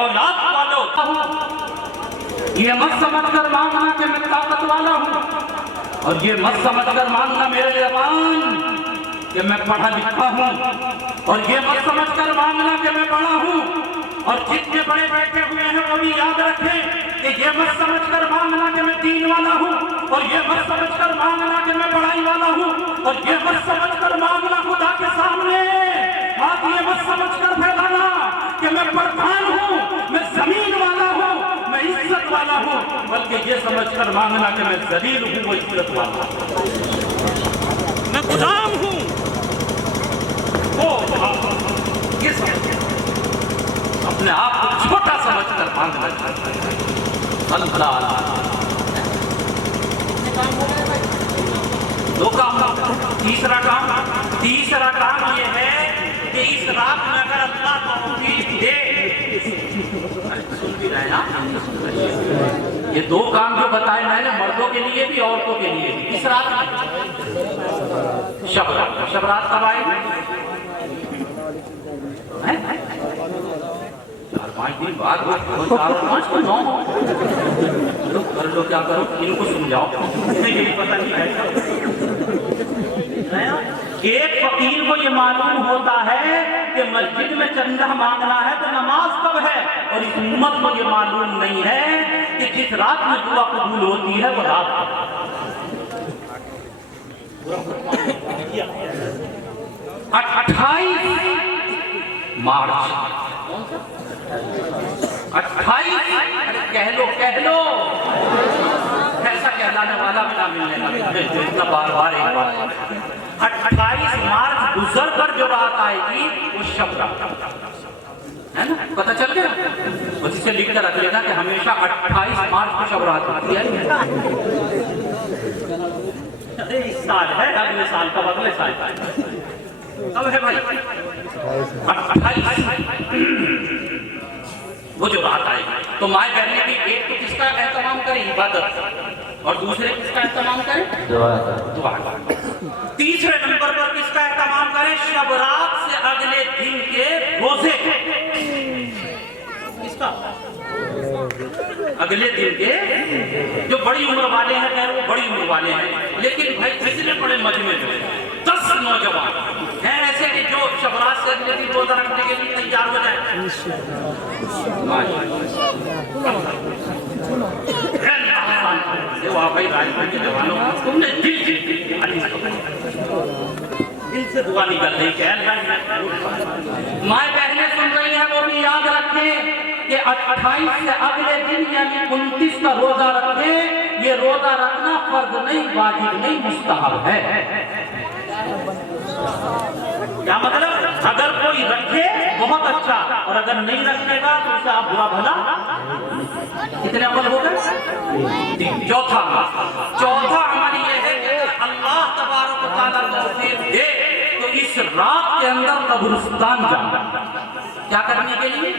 औलाद वालों, ये मत समझ कर मांगना कि मैं ताकत वाला हूँ, और ये मत समझ कर मांगना मेरे जवान कि मैं पढ़ा लिखा हूँ, और ये मत समझ कर मांगना कि मैं बड़ा हूँ। और जितने बड़े बैठे हुए हैं वो भी याद रखें कि ये मत समझ कर मांगना कि मैं दीन वाला हूँ, और ये मत समझ कर मांगना कि मैं पढ़ाई वाला हूँ, और ये मत समझ कर मांगना खुदा के सामने, आप ये मत समझ कर फैलाना कि मैं प्रधान हूँ, मैं जमीन वाला हूँ, मैं इज्जत वाला हूँ, बल्कि ये समझ कर मांगना कि मैं जलील हूँ, वो इज्जत वाला हूँ, मैं गुलाम हूँ, वो ये समझ अपने आप को छोटा समझ कर मांगना। अल्लाह दो काम, तीसरा काम ये है कि इस रात में अगर अल्लाह तौफीक दे, सुन भी रहे हैं, ये दो काम जो बताए मैंने मर्दों के लिए भी औरतों के लिए भी। इस रात शब रात कब आएगी? 4-5 दिन बाद, 4-5 को 9 कर लो, क्या करो, इनको समझाओ, मुझे पता नहीं है। एक फकीर को ये मालूम होता है कि मस्जिद में चंदा मांगना है तो नमाज कब है, और इस उम्मत को ये मालूम नहीं है कि जिस रात में दुआ कबूल होती है वो रात 28 मार्च 28 कह लो ऐसा कहलाने वाला भी ना मिलने लगा, बार एक बार 28 मार्च गुजर कर जो रात आएगी वो शब रात है ना, पता चल गया। उसी से लिख कर रख लेना कि हमेशा 28 मार्च को शब रात होती है। अरे इस साल है, अगले साल का, अगले साल का कब है भाई? 28 वो जो रात आएगी। तो माए बहने की एक तो किसका एहतमाम करें? इबादत, और दूसरे किसका एहतमाम करें? दुआ। तीसरे नंबर पर किसका एहतमाम करें? शब रात से अगले दिन के रोजे। किसका? अगले दिन के जो बड़ी उम्र वाले हैं, खैर वो बड़ी उम्र वाले हैं, लेकिन भाई इतने बड़े मजमे में 10 नौजवान हैं ऐसे कि जो शब रात से अगले दिन रोजा रखने के लिए तैयार हो जाए। तुमने दिल से दुआ निकल रही है। माए बहने सुन रही है, वो भी याद रखें कि 28 से अगले दिन यानी 29 का रोजा रखें। ये रोजा रखना फर्ज नहीं, वाजिब नहीं, मुस्तहब है। क्या मतलब? अगर कोई रखे बहुत अच्छा, और अगर नहीं रखेगा तो उसे आप बुरा भला। कितने अमल हो गए? चौथा अमल ये है कि अल्लाह तबारक व तआला तौफीक दे तो इस रात के अंदर कब्रिस्तान जाना। क्या करने के लिए?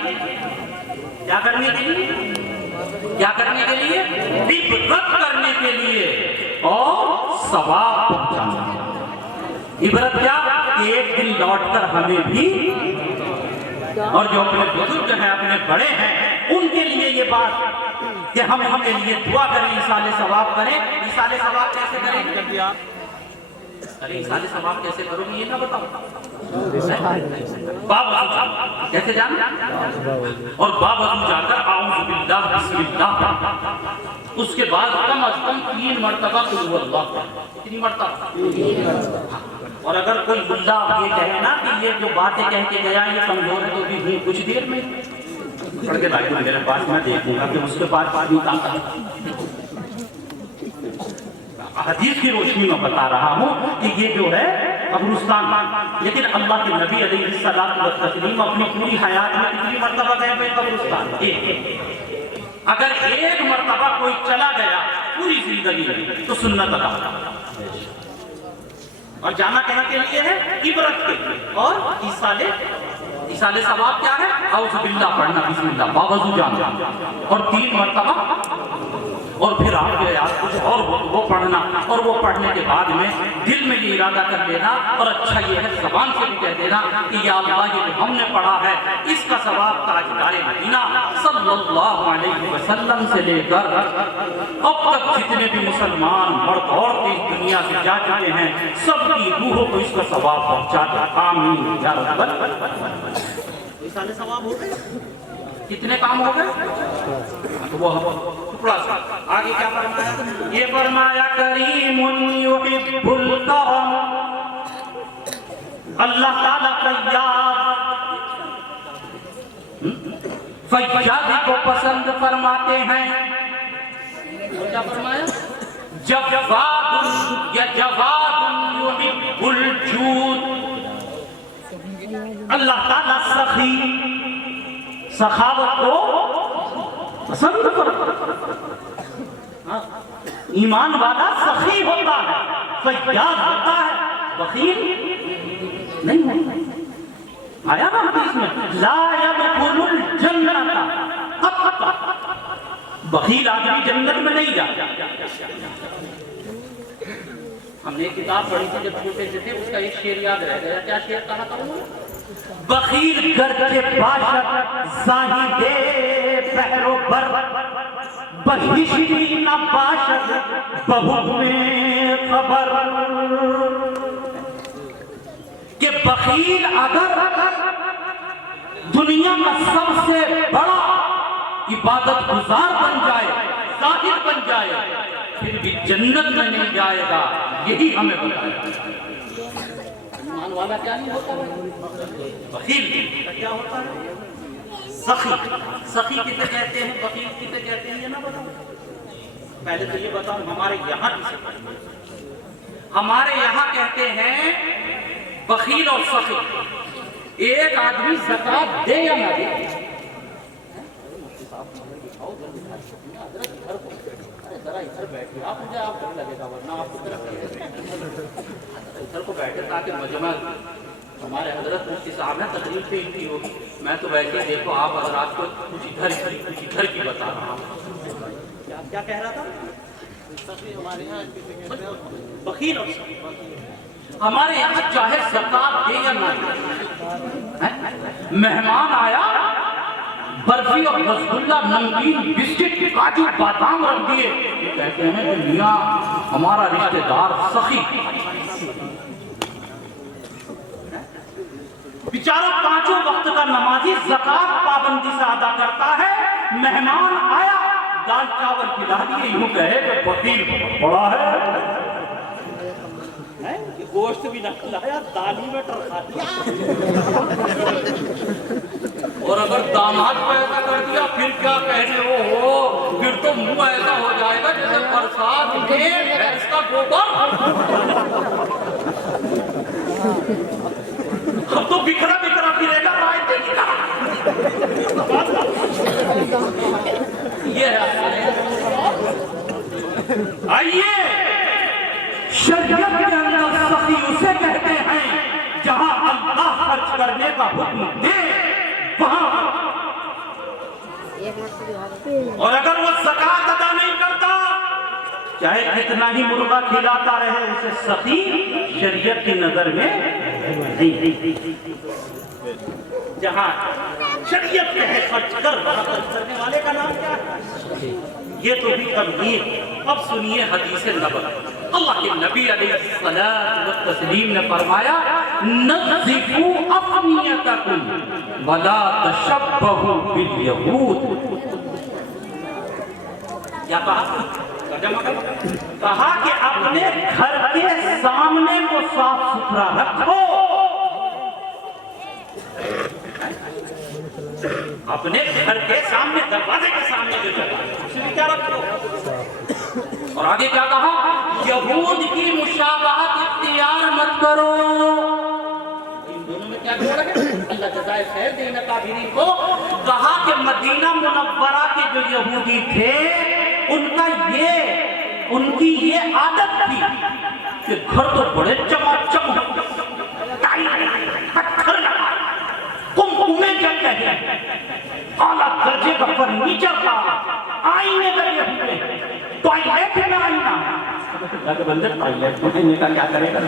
इबरत करने के लिए और सवाब पहुंचाना। इबरत क्या? एक दिन लौटकर हमें भी, और जो अपने बुजुर्ग हैं, अपने बड़े हैं, उनके लिए ये बात कि हम उनके लिए दुआ करें, इसाले सवाब करें। इसाले सवाब कैसे करें? अरे इसाले सवाब कैसे करोगे ये ना बताओ। कैसे जान? और बावजूद जाकर आऊज़ु बिल्लाह बिस्मिल्लाह, उसके बाद कम अज कम 3 मरतबा कुल हुवल्लाह। कितनी मरतबा? और अगर कोई बुल्ला ये कहे ना कि ये जो बातें कह के गया ये कमजोर है, तो भी कुछ देर में पढ़ के लाइए मेरे पास, मैं देखूंगा कि उसके पास हदीस की रोशनी में बता रहा हूँ कि ये जो है कब्रिस्तान। लेकिन अल्लाह के नबी अलैहिस्सलातु व तस्लीम अपनी पूरी हयात में कितनी मरतबा गए भाई कब्रिस्तान? अगर एक मरतबा कोई चला गया पूरी जिंदगी में तो सुन्नत अदा। और जाना कहने के लिए है इबरत के लिए, और इसाले सवाब क्या है? औज़ु बिल्लाह पढ़ना, बिस्मिल्लाह, बावजूद जाना, और 3 मरतबा اور پھر آپ کے یاد کچھ اور وہ پڑھنا، اور وہ پڑھنے کے بعد میں دل میں یہ ارادہ کر لینا، اور اچھا یہ ہے زبان سے بھی کہہ دینا کہ یا اللہ یہ جو ہم نے پڑھا ہے اس کا ثواب تاجدار مدینہ صلی اللہ علیہ وسلم سے لے کر اب تک جتنے بھی مسلمان مرد عورتیں اس دنیا سے جا چکے ہیں سب کی روحوں کو اس کا ثواب پہنچا دے، آمین یا رب العالمین۔ سارے ثواب ہو گئے، کتنے کام ہو گئے؟ وہ ٹکڑا سا آگے کیا فرمایا؟ یہ فرمایا کریم یحب الکرم، اللہ تعالیٰ فیاضی کو پسند فرماتے ہیں۔ کیا فرمایا؟ جواد یا جواد یحب الجود، اللہ تعالیٰ سخی سخاوت کو پسند کرتا ہے، ایمان والا سخی ہوتا ہے، فیاض ہوتا ہے، بخیل نہیں ہوتا۔ آیا نا حدیث میں لا يدخل الجنت قط، بخیل آدمی جنت میں نہیں جاتا۔ ہم نے ایک کتاب پڑھی تھی جب چھوٹے سے تھے، اس کا ایک شعر یاد رہ گیا، کیا شعر کہا تھا انہوں نے؟ بخیل گرچہ باشد زاہد بحر و بر، بہشتی نہ باشد بحکم خبر، کہ بخیل اگر دنیا کا سب سے بڑا عبادت گزار بن جائے، زاہد بن جائے، پھر بھی جنت میں نہیں جائے گا، یہی ہمیں بتایا۔ ایمان والا کیا نہیں ہوتا ہے؟ بخیل کیا ہوتا ہے؟ سخی۔ سخی کسے کہتے ہیں، بخیل کسے کہتے ہیں، یہ نہ بتاؤں؟ پہلے تو یہ بتاؤں ہمارے یہاں کسے کہتے ہیں؟ ہمارے یہاں کہتے ہیں بخیل اور سخی۔ ایک آدمی زکات دے یا نہ دے، ذرا ادھر بیٹھے آپ، مجھے آپ ڈر لگے گا ورنہ آپ کو ادھر کو بیٹھے تاکہ مجمع ہمارے حضرت مفتی صاحب نے تقریر پہ ان کی ہوگی، میں تو ویسے ہی دیکھو آپ حضرات کو کچھ ادھر کی بتا رہا ہوں۔ کیا کہہ رہا تھا؟ بخیل اور ہمارے یہاں چاہے زکات دے یا نہ دے، مہمان آیا برفی اور رسگلہ نمکین بسکٹ کاجو بادام رکھ دیے، کہتے ہیں کہ میاں ہمارا رشتہ دار سخی بیچارہ پانچوں وقت کا نمازی زکات پابندی سے ادا کرتا ہے، مہمان آیا دال چاول کھلا دیے، یوں کہے کہ بخیل بڑا ہے، گوشت بھی نہ کھلایا دال ہی میں ٹرکھا دیا، اور اگر داماد پیدا کر دیا پھر کیا کہنے ہو، پھر تو منہ ایسا ہو جائے گا جیسے برسات میں بھینس کا گوبر، اب تو بکھرا بکھرا پھرے گا رائتے کی طرح۔ یہ ہے آئیے شریعت کے اندر سخی اسے کہتے ہیں جہاں اللہ خرچ کرنے کا حکم دے وہاں، اور اگر وہ زکات ادا نہیں کرتا چاہے کتنا ہی مرغا کھلاتا رہے اسے سخی شریعت کی نظر میں نہیں۔ جہاں شریعت کے ہے خرچ کر، خرچ کرنے والے کا نام کیا ہے؟ یہ تو بھی تمہید۔ اب سنیے حدیث نبوی، اللہ کے نبی علیہ الصلوۃ والتسلیم نے فرمایا نظفوا افنیتکم ولا تشبہوا بالیہود۔ کیا کہا کہ اپنے گھر کے سامنے کو صاف ستھرا رکھو، اپنے گھر کے سامنے دروازے کے سامنے جو جگہ اس میں کیا رکھو، اور آگے کیا کہا یہود کی مشابہت اختیار مت کرو۔ ان دونوں میں کیا جوڑ ہے؟ اللہ جزائے خیر دے نقابرین کو کہا کہ مدینہ منورہ کے جو یہودی تھے ان کی یہ عادت تھی کہ گھر تو بڑے چماچم پتھر لگا کمکمے جل رہے اعلیٰ درجے کا فرنیچر تھا، آئینے لگے ہوئے، टॉयलेट में आईना, बंदे टॉयलेट में का क्या करेगा?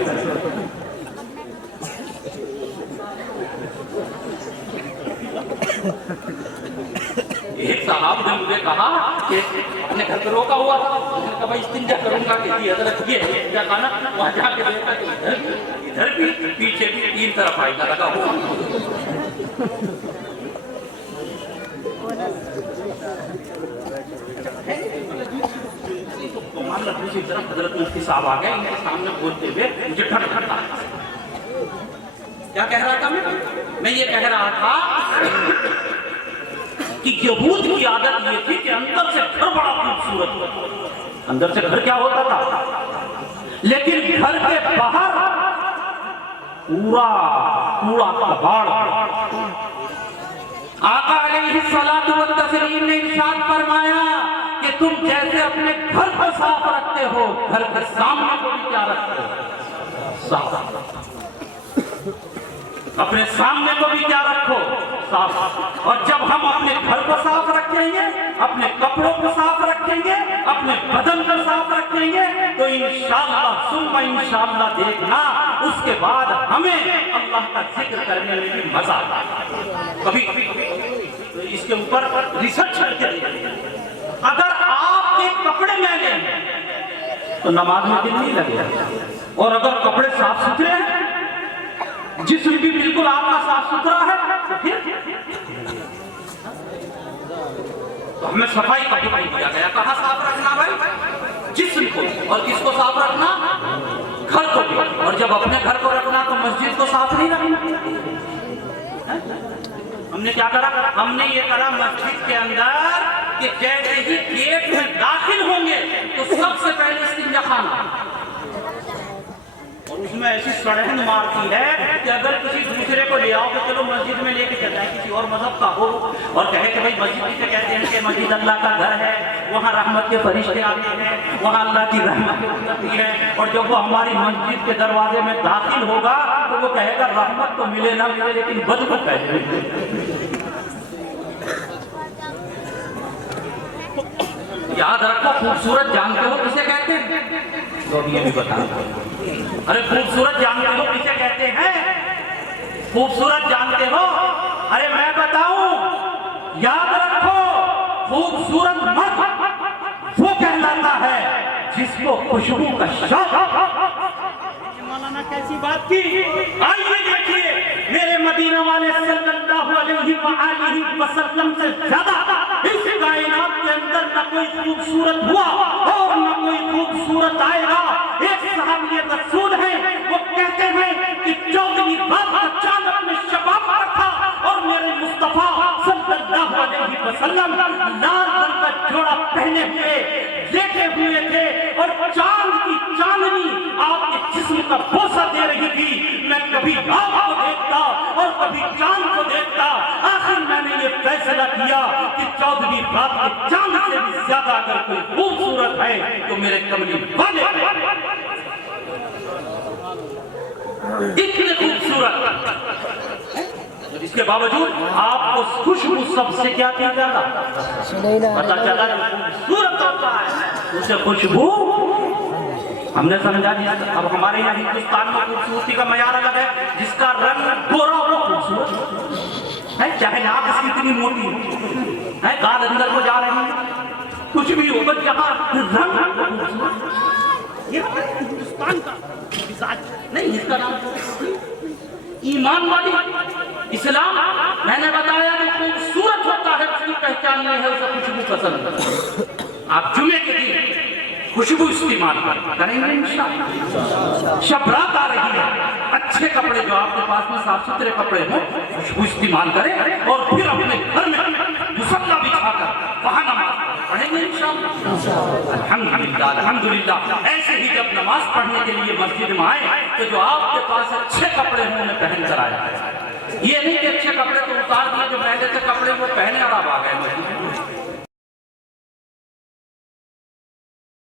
एक साहब ने मुझे कहा कि अपने घर पे रोका हुआ था, मैंने कहा भाई इस्तिंजा करूंगा कि हजरत ये क्या खाना, वहां जाके देखा कि इधर भी पीछे भी तीन तरफ आईना लगा हुआ। तो मान लो दूसरी तरफ हजरत मुफ्ती साहब आ गए, इनके सामने बोलते हुए मुझे ठंडा। क्या कह रहा था मैं ये कह रहा था कि यहूद की आदत ये थी कि अंदर से घर बड़ा खूबसूरत होता, अंदर से घर क्या होता था, लेकिन घर के बाहर पूरा कूड़ा कबाड़। आका अलैहिस्सलातु वत्तस्लीम ने इरशाद फरमाया कि तुम जैसे अपने घर को साफ रखते हो, घर के सामने को भी क्या रखते हो? साफ। अपने सामने को भी क्या रखो? साफ। और जब हम अपने घर को साफ रखेंगे, अपने कपड़ों को साफ रखेंगे, अपने बदन को साफ रखेंगे, तो इंशाअल्लाह सुम्मा इंशाअल्लाह देखना, उसके बाद हमें अल्लाह का जिक्र करने में भी मजा आता है। कभी इसके ऊपर रिसर्च करके देखिए, अगर आपके कपड़े मैले हैं तो नमाज में दिल नहीं लगेगा, और अगर कपड़े साफ सुथरे हैं, जिस्म भी बिल्कुल आपका साफ सुथरा है, तो फिर तो हमें सफाई का हुक्म दिया गया। कहाँ साफ रखना भाई? जिस्म को। और किसको साफ रखना? घर को भी। और जब अपने घर को रखना तो मस्जिद को साफ नहीं रखना। हमने क्या करा? हमने ये करा मस्जिद के अंदर कि जैसे ही गेट में दाखिल होंगे तो सबसे पहले इस्तिंजा खाना, और उसमें ऐसी सड़हन मारती है कि अगर किसी दूसरे को ले आओ तो चलो मस्जिद में लेके चल जाए, किसी और मजहब का हो, और कहे कि भाई मस्जिद किसे कहते हैं कि मस्जिद अल्लाह का घर है, वहाँ रहमत के फरिश्ते आते हैं, वहाँ अल्लाह की रहमत होती है, और जब वो हमारी मस्जिद के दरवाजे में दाखिल होगा तो वो कहेगा रहमत तो मिले ना मिले लेकिन बदबू कहे। याद रखो, खूबसूरत जानते हो किसे कहते हैं? तो ये भी बता। अरे खूबसूरत जानते हो किसे कहते हैं? खूबसूरत जानते हो? अरे मैं बताऊं, याद रखो, खूबसूरत मर्द वो कहलाता है जिसको खुशबू का शौक। मौलाना कैसी बात की? आइए देखिए, मेरे मदीना वाले सल्लल्लाहु अलैहि वसल्लम से ज्यादा इस कायनात के अंदर न कोई खूबसूरत हुआ और न कोई खूबसूरत आएगा। एक सहाबी रसूल है, वो कहते हैं कि 14वीं रात का चांद अपने शबाब पर था और मेरे मुस्तफा सल्लल्लाहु अलैहि वसल्लम लाल रंग का जोड़ा पहने हुए लेटे हुए थे, और चांद की चांदनी आपके जिस्म का बोसा दे रही थी। मैं कभी आपको देखता और कभी चांद को देखता, आखिर मैंने ये फैसला किया कि 14वीं रात के चांद से भी ज्यादा अगर कोई खूबसूरत है तो मेरे कमली वाले इतने खूबसूरत। इसके बावजूद आपको खुशबू सबसे क्या थी ज्यादा? पता चला खूबसूरत होता है उसे खुशबू। हमने समझा अब हमारे यहाँ हिंदुस्तान में खूबसूरती का मयार अलग है, जिसका रंग गोरा वो खूबसूरत है, चाहे नाक इसकी इतनी मोटी है, गाल अंदर को जा रही है, कुछ भी हो, बस यहाँ रंग खूबसूरत। ये हिंदुस्तान का नहीं, इसका नाम ईमान वाली इस्लाम। मैंने बताया कि खूबसूरत होता है उसकी पहचान नहीं है, उसे खुशबू पसंद। आप जुमे के दिन खुशबू इस्तेमाल करेंगे इंशाअल्लाह। शब रात आ रही है, अच्छे कपड़े जो आपके पास में साफ सुथरे कपड़े हो खुशबू इस्तेमाल करें, और फिर अपने घर में मुसल्ला बिछाकर वहां नमाज पढ़ेंगे इंशाअल्लाह। अल्हम्दुलिल्लाह अल्हम्दुलिल्लाह। ऐसे ही जब नमाज पढ़ने के लिए मस्जिद में आए तो जो आपके पास अच्छे कपड़े हों उन्हें पहन कर आए। ये नहीं कि अच्छे कपड़े तो उतार दिए, जो पहले थे कपड़े वो पहने और आप आ गए।